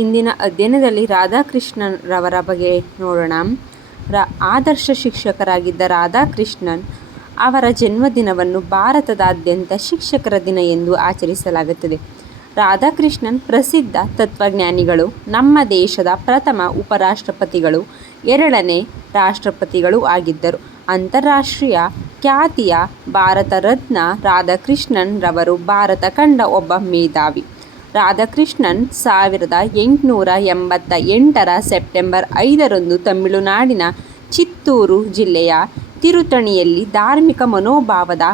ಇಂದಿನ ಅಧ್ಯಯನದಲ್ಲಿ ರಾಧಾಕೃಷ್ಣನ್ ರವರ ಬಗ್ಗೆ ನೋಡೋಣ. ಆದರ್ಶ ಶಿಕ್ಷಕರಾಗಿದ್ದ ರಾಧಾಕೃಷ್ಣನ್ ಅವರ ಜನ್ಮದಿನವನ್ನು ಭಾರತದಾದ್ಯಂತ ಶಿಕ್ಷಕರ ದಿನ ಎಂದು ಆಚರಿಸಲಾಗುತ್ತದೆ. ರಾಧಾಕೃಷ್ಣನ್ ಪ್ರಸಿದ್ಧ ತತ್ವಜ್ಞಾನಿಗಳು, ನಮ್ಮ ದೇಶದ ಪ್ರಥಮ ಉಪರಾಷ್ಟ್ರಪತಿಗಳು, ಎರಡನೇ ರಾಷ್ಟ್ರಪತಿಗಳು ಆಗಿದ್ದರು. ಅಂತಾರಾಷ್ಟ್ರೀಯ ಖ್ಯಾತಿಯ ಭಾರತ ರತ್ನ ರಾಧಾಕೃಷ್ಣನ್ ರವರು ಭಾರತ ಕಂಡ ಒಬ್ಬ ಮೇಧಾವಿ. ರಾಧಾಕೃಷ್ಣನ್ 1888ರ ಸೆಪ್ಟೆಂಬರ್ 5ರಂದು ತಮಿಳುನಾಡಿನ ಚಿತ್ತೂರು ಜಿಲ್ಲೆಯ ತಿರುತ್ತಣಿಯಲ್ಲಿ ಧಾರ್ಮಿಕ ಮನೋಭಾವದ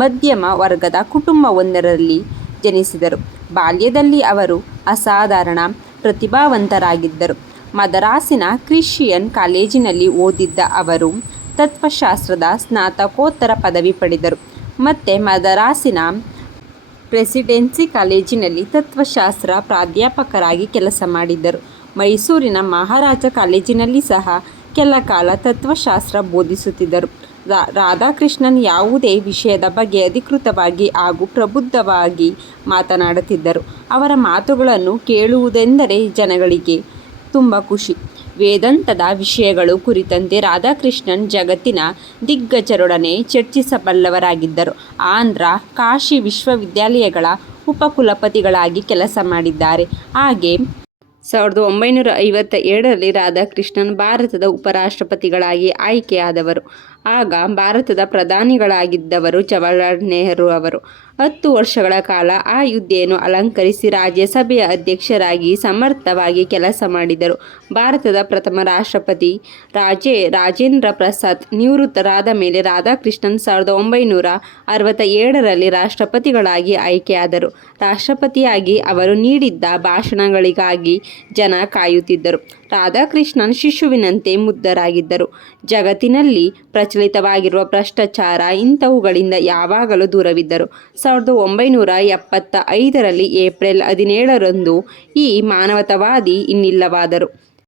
ಮಧ್ಯಮ ವರ್ಗದ ಕುಟುಂಬವೊಂದರಲ್ಲಿ ಜನಿಸಿದರು. ಬಾಲ್ಯದಲ್ಲಿ ಅವರು ಅಸಾಧಾರಣ ಪ್ರತಿಭಾವಂತರಾಗಿದ್ದರು. ಮದರಾಸಿನ ಕ್ರಿಶ್ಚಿಯನ್ ಕಾಲೇಜಿನಲ್ಲಿ ಓದಿದ್ದ ಅವರು ತತ್ವಶಾಸ್ತ್ರದ ಸ್ನಾತಕೋತ್ತರ ಪದವಿ ಪಡೆದರು. ಮತ್ತೆ ಮದರಾಸಿನ ಪ್ರೆಸಿಡೆನ್ಸಿ ಕಾಲೇಜಿನಲ್ಲಿ ತತ್ವಶಾಸ್ತ್ರ ಪ್ರಾಧ್ಯಾಪಕರಾಗಿ ಕೆಲಸ ಮಾಡಿದ್ದರು. ಮೈಸೂರಿನ ಮಹಾರಾಜ ಕಾಲೇಜಿನಲ್ಲಿ ಸಹ ಕೆಲ ಕಾಲ ತತ್ವಶಾಸ್ತ್ರ ಬೋಧಿಸುತ್ತಿದ್ದರು. ರಾಧಾಕೃಷ್ಣನ್ ಯಾವುದೇ ವಿಷಯದ ಬಗ್ಗೆ ಅಧಿಕೃತವಾಗಿ ಹಾಗೂ ಪ್ರಬುದ್ಧವಾಗಿ ಮಾತನಾಡುತ್ತಿದ್ದರು. ಅವರ ಮಾತುಗಳನ್ನು ಕೇಳುವುದೆಂದರೆ ಜನಗಳಿಗೆ ತುಂಬ ಖುಷಿ. ವೇದಾಂತದ ವಿಷಯಗಳು ಕುರಿತಂತೆ ರಾಧಾಕೃಷ್ಣನ್ ಜಗತ್ತಿನ ದಿಗ್ಗಜರೊಡನೆ ಚರ್ಚಿಸಬಲ್ಲವರಾಗಿದ್ದರು. ಆಂಧ್ರ, ಕಾಶಿ ವಿಶ್ವವಿದ್ಯಾಲಯಗಳ ಉಪಕುಲಪತಿಗಳಾಗಿ ಕೆಲಸ ಮಾಡಿದ್ದಾರೆ. ಹಾಗೆ 1957ರಲ್ಲಿ ರಾಧಾಕೃಷ್ಣನ್ ಭಾರತದ ಉಪರಾಷ್ಟ್ರಪತಿಗಳಾಗಿ ಆಯ್ಕೆಯಾದವರು. ಆಗ ಭಾರತದ ಪ್ರಧಾನಿಗಳಾಗಿದ್ದವರು ಜವಾಹರಲಾಲ್ ನೆಹರು ಅವರು. 10 ವರ್ಷಗಳ ಕಾಲ ಆ ಹುದ್ದೆಯನ್ನು ಅಲಂಕರಿಸಿ ರಾಜ್ಯಸಭೆಯ ಅಧ್ಯಕ್ಷರಾಗಿ ಸಮರ್ಥವಾಗಿ ಕೆಲಸ ಮಾಡಿದರು. ಭಾರತದ ಪ್ರಥಮ ರಾಷ್ಟ್ರಪತಿ ರಾಜೇಂದ್ರ ಪ್ರಸಾದ್ ನಿವೃತ್ತರಾದ ಮೇಲೆ ರಾಧಾಕೃಷ್ಣನ್ 1967ರಲ್ಲಿ ರಾಷ್ಟ್ರಪತಿಗಳಾಗಿ ಆಯ್ಕೆಯಾದರು. ರಾಷ್ಟ್ರಪತಿಯಾಗಿ ಅವರು ನೀಡಿದ್ದ ಭಾಷಣಗಳಿಗಾಗಿ ಜನ ಕಾಯುತ್ತಿದ್ದರು. ರಾಧಾಕೃಷ್ಣನ್ ಶಿಶುವಿನಂತೆ ಮುಗ್ಧರಾಗಿದ್ದರು. ಜಗತ್ತಿನಲ್ಲಿ ಪ್ರಚಲಿತವಾಗಿರುವ ಭ್ರಷ್ಟಾಚಾರ ಇಂಥವುಗಳಿಂದ ಯಾವಾಗಲೂ ದೂರವಿದ್ದರು. 1975ರಲ್ಲಿ ಏಪ್ರಿಲ್ 17ರಂದು ಈ ಮಾನವತಾವಾದಿ ಇನ್ನಿಲ್ಲವಾದರು.